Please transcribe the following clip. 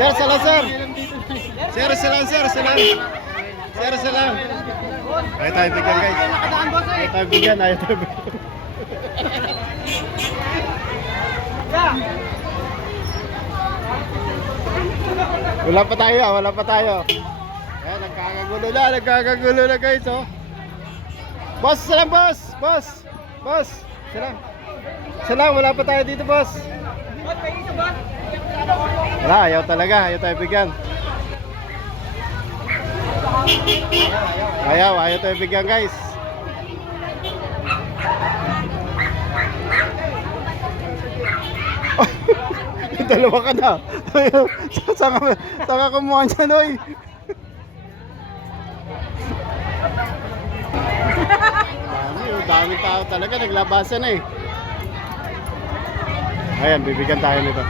Sir, salam sir. Sir, salam sir, salam. Sir, salam. Ayaw tayo bigyan guys. Ayaw tayo bigyan, ayaw tayo bigyan. Wala pa tayo, wala pa tayo. Ayan, nagkakagulo na guys, oh. Boss, salam boss, boss. Boss, salam. Salam, wala pa tayo dito, boss. Wala, ayaw talaga, ayaw tayo bigyan. Ayaw tayo bigyan guys. Dalawa ka na. Saan ka kumuha dyan, oy? Dami tao talaga, naglabasan eh. Ayan, bibigyan tayo nito.